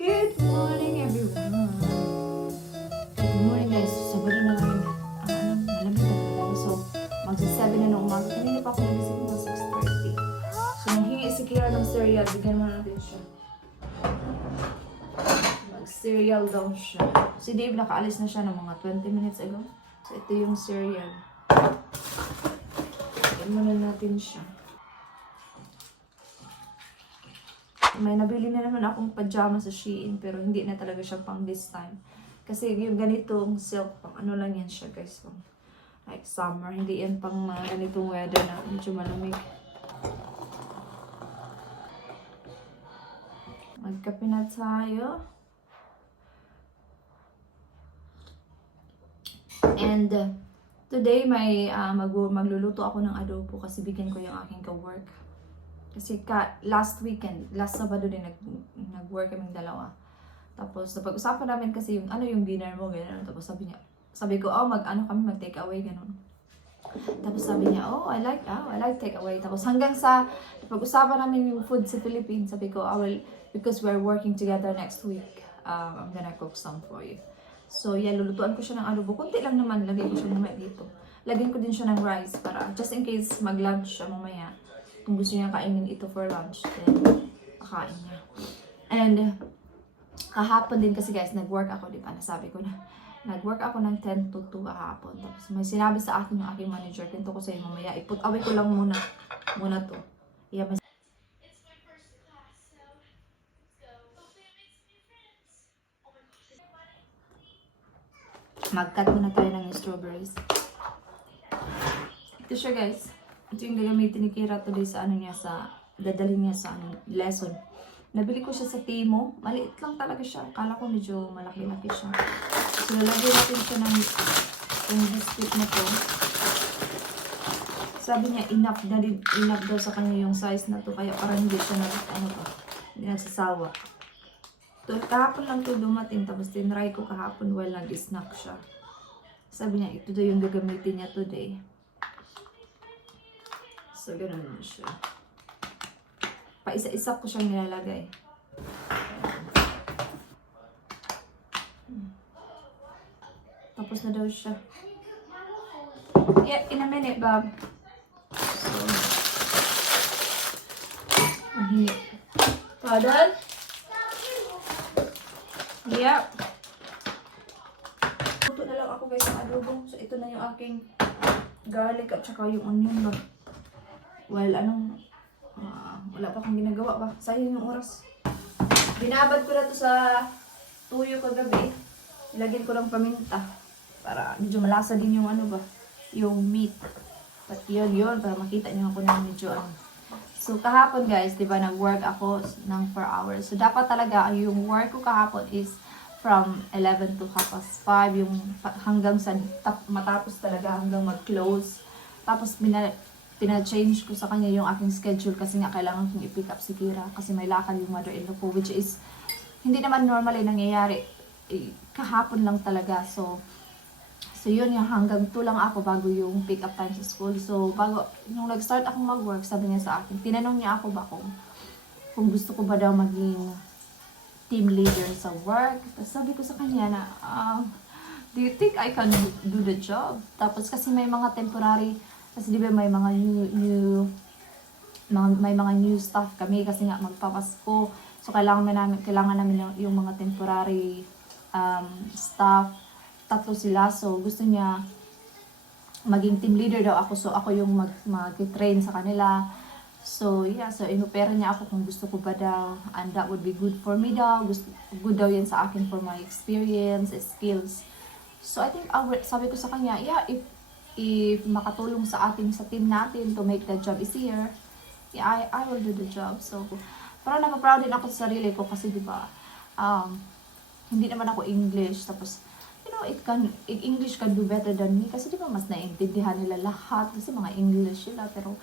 Good morning, everyone. Good morning, guys. Sabado na ngayon. Malamig na talaga. So, magsa-7 na ng umaga. Kanina pa ako nagising mga 6:30. So, nanghingi si Kira ng cereal. Bigyan mo natin siya. Mag-cereal daw siya. Si Dave nakaalis na siya ng mga 20 minutes ago. So, ito yung cereal. Bigyan muna natin siya. May nabili na naman akong pajama sa Shein pero hindi na talaga siya pang this time. Kasi yung ganitong silk, pang ano lang yan siya guys. Pang, like summer, hindi yan pang ganitong weather na medyo malamig. Magkape na tayo. And today may magluluto ako ng adobo kasi bigyan ko yung aking ka-work. Kasi last weekend, last Sabado din nag-work kaming dalawa. Tapos napag-usapan namin kasi yung ano yung dinner mo, gano'n. Tapos sabi ko, mag-take away, gano'n. Tapos sabi niya, I like take away. Tapos hanggang sa napag-usapan namin yung food sa Philippines, sabi ko, because we're working together next week, I'm gonna cook some for you. So yeah, lulutuan ko siya ng adobo. Kunti lang naman, lagay ko siya naman dito. Lagyan ko din siya ng rice para just in case mag-lunch siya mamaya. Kung gusto niya kainin ito for lunch, then kakain niya. And kahapon din kasi guys, nag-work ako, di ba? Nasabi ko na. Nag-work ako ng 10 to 2 kahapon. Tapos may sinabi sa akin yung aking manager, pinto ko sa iyo mamaya, i-put away ko lang muna to. Yeah, mag-cut muna tayo ng strawberries. Ito siya guys. Ito yung gagamitin ni Kira today sa dadalhin niya sa lesson. Nabili ko siya sa Timo. Maliit lang talaga siya. Akala ko medyo malaki-laki siya. So, lalagyan natin siya ng yung biscuit na to. Sabi niya, enough daw sa kanya yung size na to. Kaya parang hindi siya hindi nagsasawa. Kahapon lang to dumating. Tapos tinry ko kahapon while nag-snack siya. Sabi niya, ito daw yung gagamitin niya today. So, ganun na siya. Paisa-isa ko siyang nilalagay. Tapos na daw siya. Yeah, in a minute, Bob. So, mahingi. Pardon? Yep. Luto na lang ako guys ng adobo. So, ito na yung aking garlic at saka yung onion ba. Well, wala pa akong ginagawa ba? Sayang yung oras. Binabad ko na to sa tuyo kagabi. Ilagyan ko lang paminta. Para medyo malasa din yung yung meat. But yun, para makita nyo ako na medyo So, kahapon guys, di ba, nag-work ako ng 4 hours. So, dapat talaga, yung work ko kahapon is from 11 to 5:30. Yung hanggang sa matapos talaga, hanggang mag-close. Tapos, pina-change ko sa kanya yung aking schedule kasi nga kailangan kong i-pick up si Kira kasi may lakad yung mother-in-law ko, which is hindi naman normally nangyayari. Kahapon lang talaga. So yun yung hanggang 2 lang ako bago yung pick up time sa school. So nung nag-start akong mag-work, sabi niya sa akin, tinanong niya ako ba kung gusto ko ba daw maging team leader sa work. Tapos sabi ko sa kanya na, do you think I can do the job? Tapos kasi may mga temporary, kasi di ba may mga new staff kami kasi nga magpapasko. So kailangan namin yung mga temporary staff. 3 sila. So gusto niya maging team leader daw ako. So ako yung mag-train sa kanila. So yeah, so inopera niya ako kung gusto ko ba daw. And that would be good for me daw. Good daw yan sa akin for my experience, skills. So I think sabi ko sa kanya, yeah, if makatulong sa team natin to make the job easier, yeah, I will do the job. So, parang napaproud din ako sa sarili ko kasi diba, hindi naman ako English. Tapos, English can do better than me kasi diba mas naiintindihan nila lahat kasi mga English sila. Pero,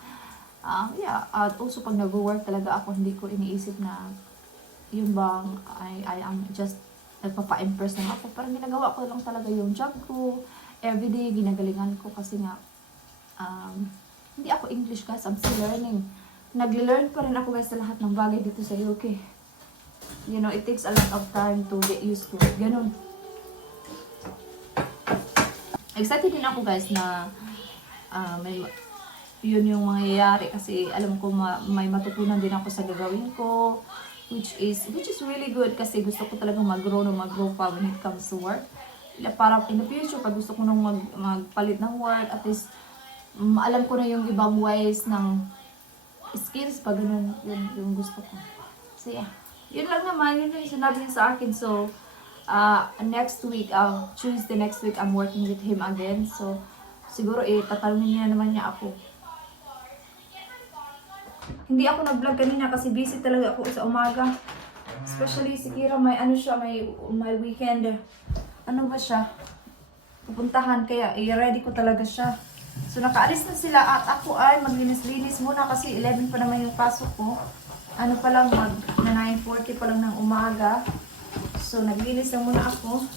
yeah, at also pag nag-work talaga ako, hindi ko iniisip na yung bang I am just nagpapa-impress lang ako. Parang ginagawa ko lang talaga yung job ko. Everyday, ginagalingan ko kasi nga, hindi ako English guys, I'm still learning. Nag-learn pa rin ako guys sa lahat ng bagay dito sa UK. you know, it takes a lot of time to get used to it. Ganun. Excited din ako guys na yun yung mangyayari kasi alam ko may matutunan din ako sa gagawin ko, which is really good kasi gusto ko talagang mag-grow pa when it comes to work. Para in the future, pag gusto ko nang magpalit ng work, at least alam ko na yung ibang ways ng skills pag ganun, yun yung gusto ko. So yeah, yun lang naman, yun yung sinabi niya sa akin. So next week, Tuesday next week, I'm working with him again. So siguro tatanungin niya naman niya ako. Hindi ako nag-vlog kanina kasi busy talaga ako sa umaga. Especially si Kira, may weekend. Ano ba siya? Pupuntahan, kaya i-ready ko talaga siya. So nakaalis na sila at ako ay maglinis-linis muna kasi 11 pa naman yung pasok ko. Ano pa lang, na 9:40 pa lang ng umaga. So naglinis na muna ako.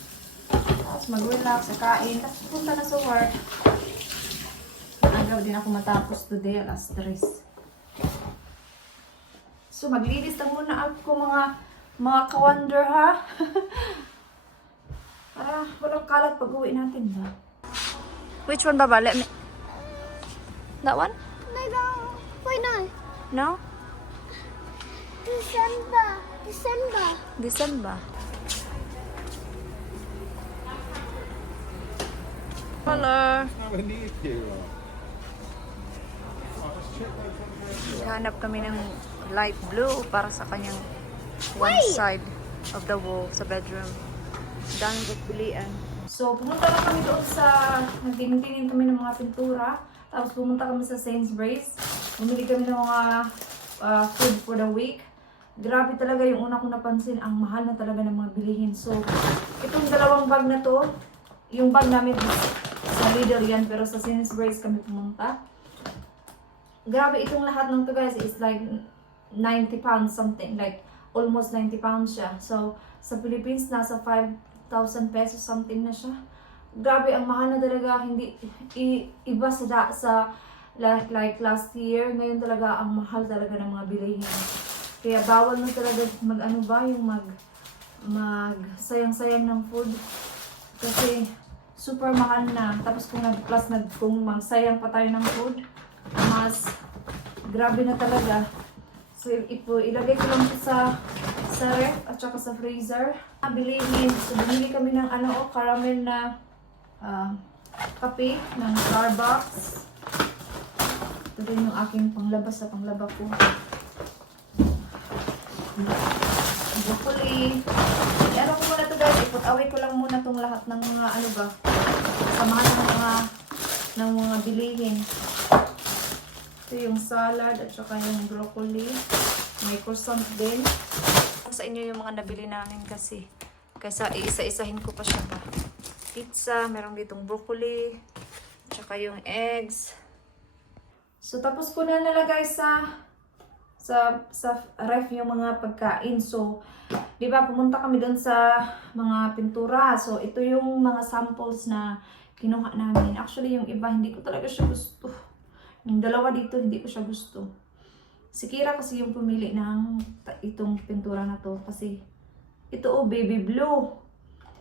Tapos mag-relax, kain. Tapos pupunta na sa work. Agaw din ako matapos today, alas 3. So maglinis na muna ako mga ka-wonder ha. Walang kalat pag uwi natin ba? Which one ba? Let me... That one? No. Why not? No? December. Color. Hanap kami ng light blue para sa kanyang one side of the wall sa bedroom. Daming pagpilian. So, pumunta na kami doon sa... Nagtingin-tingin kami ng mga pintura. Tapos pumunta kami sa Sainsbury's. Bumili kami ng mga food for the week. Grabe talaga yung una kong napansin. Ang mahal na talaga ng mga bilihin. So, itong dalawang bag na to, yung bag namin sa Lidl yan, pero sa Sainsbury's kami pumunta. Grabe itong lahat ng to guys. It's like 90 pounds something. Like, almost 90 pounds siya. So, sa Philippines, nasa 5,000 pesos something na siya. Grabe, ang mahal na talaga. Hindi, iba sa like last year. Ngayon talaga, ang mahal talaga ng mga bilihin. Kaya bawal na talaga sayang-sayang ng food. Kasi, super mahal na. Tapos kung magsayang pa tayo ng food, mas grabe na talaga. So, ilagay ko lang sa ref at saka sa freezer. Bilihin. So, bumili kami ng caramel na kape ng Starbucks. Ito din yung aking panglabas sa panglaba ko. Broccoli. Ano ko muna ito guys, ipot-away ko lang muna itong lahat ng mga samahan ng mga bilihin. Ito yung salad at saka yung broccoli. May croissant din. Sa inyo yung mga nabili namin kasi. Kaysa iisa-isahin ko pa siya ba. Pizza, meron ditong broccoli, at saka yung eggs. So tapos ko na nalagay sa ref yung mga pagkain. So, di ba pumunta kami doon sa mga pintura. So, ito yung mga samples na kinuha namin. Actually, yung iba, hindi ko talaga siya gusto. Yung dalawa dito, hindi ko siya gusto. Si Kira kasi yung pumili ng itong pintura na to. Kasi, ito baby blue.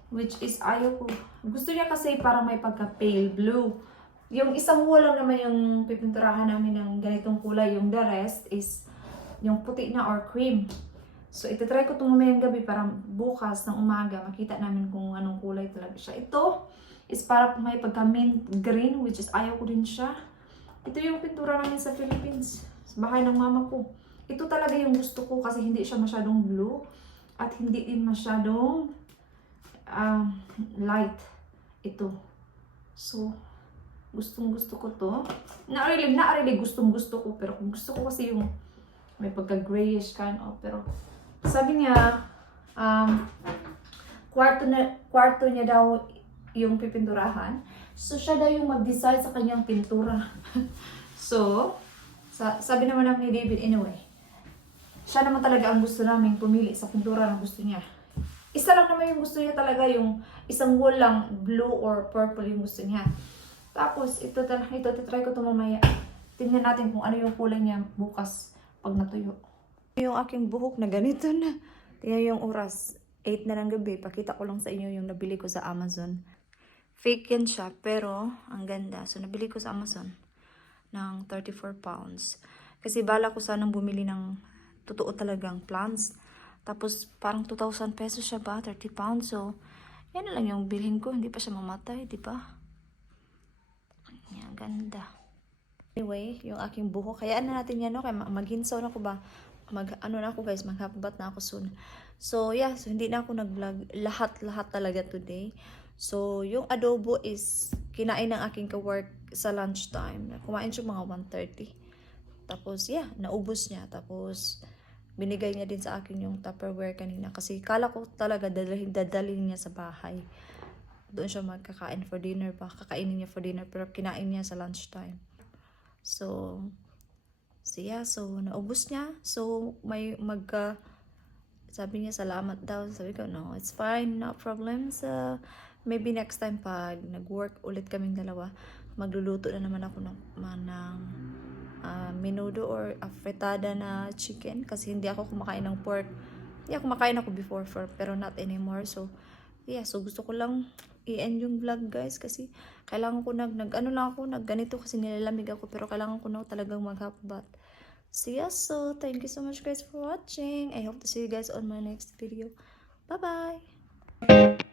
Which is, ayaw ko. Gusto niya kasi para may pagka pale blue. Yung isang wall lang naman yung pipinturahan namin ng ganitong kulay. Yung the rest is yung puti na or cream. So, itatry ko itong mamayang gabi para bukas ng umaga makita namin kung anong kulay talaga siya. Ito is para may pagka mint green, which is ayaw ko din siya. Ito yung pintura namin sa Philippines. Sa bahay ng mama ko. Ito talaga yung gusto ko kasi hindi siya masyadong blue at hindi din masyadong light. Ito. So, gustong-gusto ko to. Na-really gustong-gusto ko. Pero kung gusto ko kasi yung may pagka-grayish kind of. Pero, sabi niya, kwarto niya daw yung pipinturahan. So, siya daw yung mag-decide sa kanyang pintura. So, sabi naman namin ni David, anyway, siya naman talaga ang gusto namin pumili sa pintura na gusto niya. Isa lang naman yung gusto niya talaga, yung isang wall lang, blue or purple yung gusto niya. Tapos, ito try ko ito mamaya. Tingnan natin kung ano yung kulay niya bukas pag natuyo. Yung aking buhok na ganito na. Tingnan yung oras. 8 na ng gabi. Pakita ko lang sa inyo yung nabili ko sa Amazon. Fake yan siya, pero ang ganda. So, nabili ko sa Amazon ng 34 pounds. Kasi bala ko sanang bumili ng totoo talagang plants. Tapos, parang 2,000 pesos siya ba? 30 pounds. So, yan na lang yung bilhin ko. Hindi pa siya mamatay, di ba? Yan, ganda. Anyway, yung aking buhok. Kaya ano natin yan, no? Kaya mag-hinsaw na ko ba? Ano na ako guys, maghapabat na ako soon. So, yeah. So, hindi na ako nag-vlog. Lahat talaga today. So, yung adobo is kinain ng aking ka-work sa lunchtime. Kumain siya mga 1:30. Tapos, yeah, naubos niya. Tapos, binigay niya din sa akin yung Tupperware kanina. Kasi kala ko talaga dadalhin niya sa bahay. Doon siya magkakain for dinner pa. Kakainin niya for dinner. Pero kinain niya sa lunchtime. So yeah. So, naubos niya. So, sabi niya salamat daw. Sabi ko, no, it's fine. No problem. So, maybe next time pag nag-work ulit kaming dalawa, magluluto na naman ako ng menudo or afritada na chicken. Kasi hindi ako kumakain ng pork. Yeah, kumakain ako before, pero not anymore. So, yeah. So, gusto ko lang i-end yung vlog, guys. Kasi, kailangan ko nagganito kasi nilalamig ako. Pero kailangan ko na talagang mag-half-bath. So, yeah. So, thank you so much, guys, for watching. I hope to see you guys on my next video. Bye-bye!